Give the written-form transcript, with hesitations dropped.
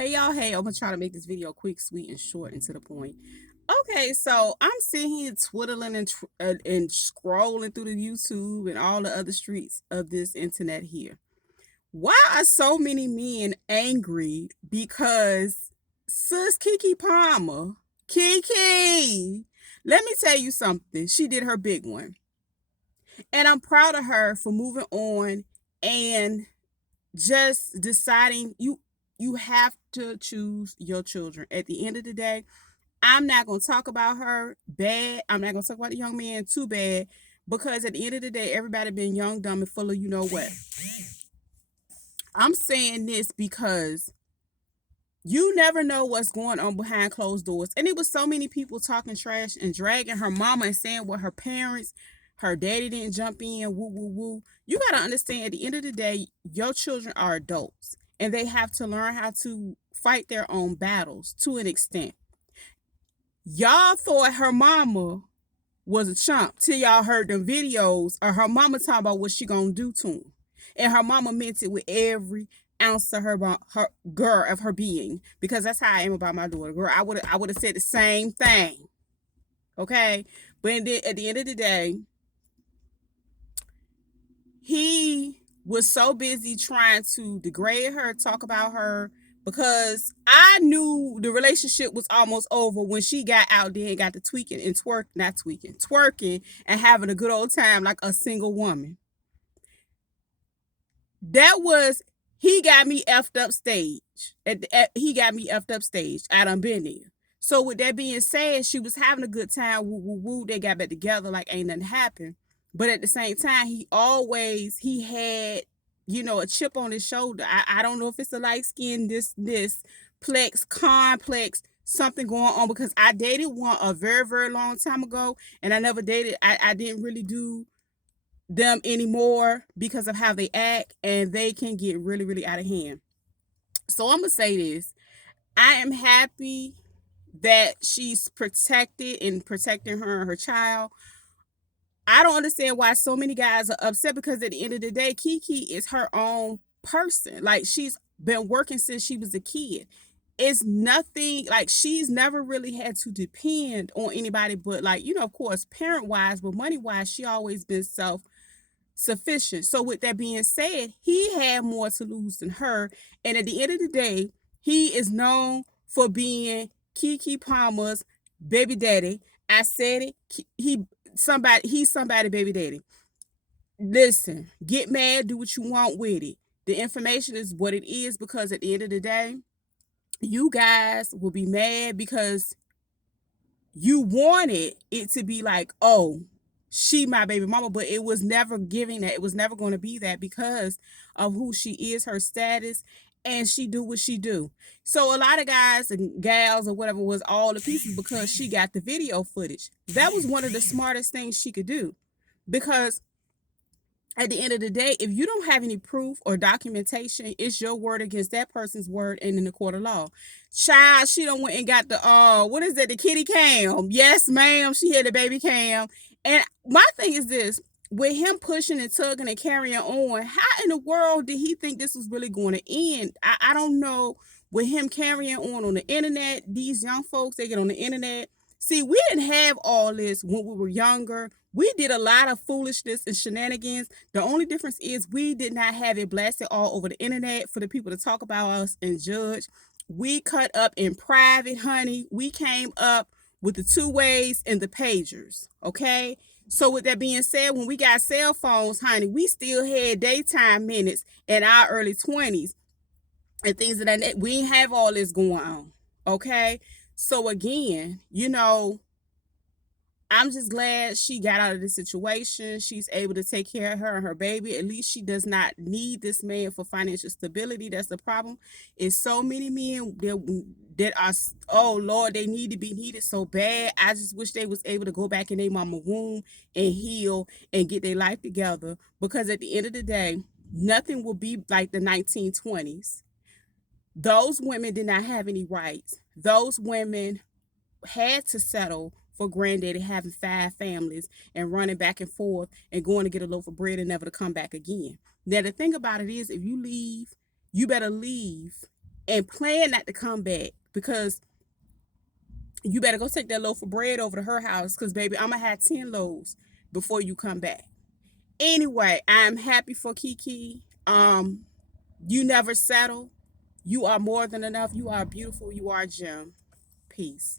Hey y'all, hey, I'm gonna try to make this video quick, sweet, and short and to the point. Okay, so I'm sitting here twiddling and scrolling through the YouTube and all the other streets of this internet here. Why are so many men angry because sis Keke Palmer, Keke, let me tell you something. She did her big one. And I'm proud of her for moving on and just deciding you have to choose your children. At the end of the day, I'm not going to talk about her bad. I'm not going to talk about the young man too bad because at the end of the day, everybody been young, dumb, and full of you know what. I'm saying this because you never know what's going on behind closed doors. And it was so many people talking trash and dragging her mama and saying what her parents, her daddy didn't jump in, woo, woo, woo. You got to understand at the end of the day, your children are adults and they have to learn how to fight their own battles to an extent. Y'all thought her mama was a chump till y'all heard the videos of her mama talking about what she gonna do to him. And her mama meant it with every ounce of her girl of her being. Because that's how I am about my daughter. Girl, I would have said the same thing. Okay? But at the end of the day, he was so busy trying to degrade her, talk about her, because I knew the relationship was almost over when she got out there and got to tweaking and twerking and having a good old time like a single woman. That was, he got me effed up stage. He got me effed up stage. I done been there. So with that being said, she was having a good time. Woo, woo, woo. They got back together like ain't nothing happened. But at the same time, he had, a chip on his shoulder. I don't know if it's a light skin, this plex, complex, something going on because I dated one a very, very long time ago and I never dated. I didn't really do them anymore because of how they act and they can get really, really out of hand. So I'm going to say this. I am happy that she's protected and protecting her and her child. I don't understand why so many guys are upset because at the end of the day, Keke is her own person. Like she's been working since she was a kid. It's nothing like she's never really had to depend on anybody but like, of course, parent wise, but money wise, she always been self sufficient. So with that being said, he had more to lose than her. And at the end of the day, he is known for being Keke Palmer's baby daddy. I said it. He's somebody baby daddy. Listen, get mad, do what you want with it. The information is what it is because at the end of the day, you guys will be mad because you wanted it to be like, oh, she my baby mama, but it was never giving that. It was never going to be that because of who she is, her status, and she do what she do. So a lot of guys and gals or whatever was all the pieces because she got the video footage. That was one of the smartest things she could do because at the end of the day, if you don't have any proof or documentation, it's your word against that person's word and in the court of law. Child, she done went and got the what is that, the kitty cam. Yes, ma'am, she had the baby cam. And my thing is this, with him pushing and tugging and carrying on, how in the world did he think this was really going to end? I don't know. With him carrying on the internet, these young folks, they get on the internet. See, we didn't have all this when we were younger. We did a lot of foolishness and shenanigans. The only difference is we did not have it blasted all over the internet for the people to talk about us and judge. We cut up in private, honey. We came up with the two ways and the pagers, okay? So with that being said, when we got cell phones, honey, we still had daytime minutes in our early 20s and things of that. We didn't have all this going on, okay? So again, I'm just glad she got out of the situation. She's able to take care of her and her baby. At least she does not need this man for financial stability. That's the problem. Is so many men that are, oh Lord, they need to be needed so bad. I just wish they was able to go back in their mama womb and heal and get their life together. Because at the end of the day, nothing will be like the 1920s. Those women did not have any rights. Those women had to settle for granddaddy having 5 families and running back and forth and going to get a loaf of bread and never to come back again. Now, the thing about it is, if you leave, you better leave and plan not to come back, because you better go take that loaf of bread over to her house, because baby, I'm gonna have 10 loaves before you come back. Anyway, I'm happy for Keke. You never settle. You are more than enough. You are beautiful. You are a gem. Peace.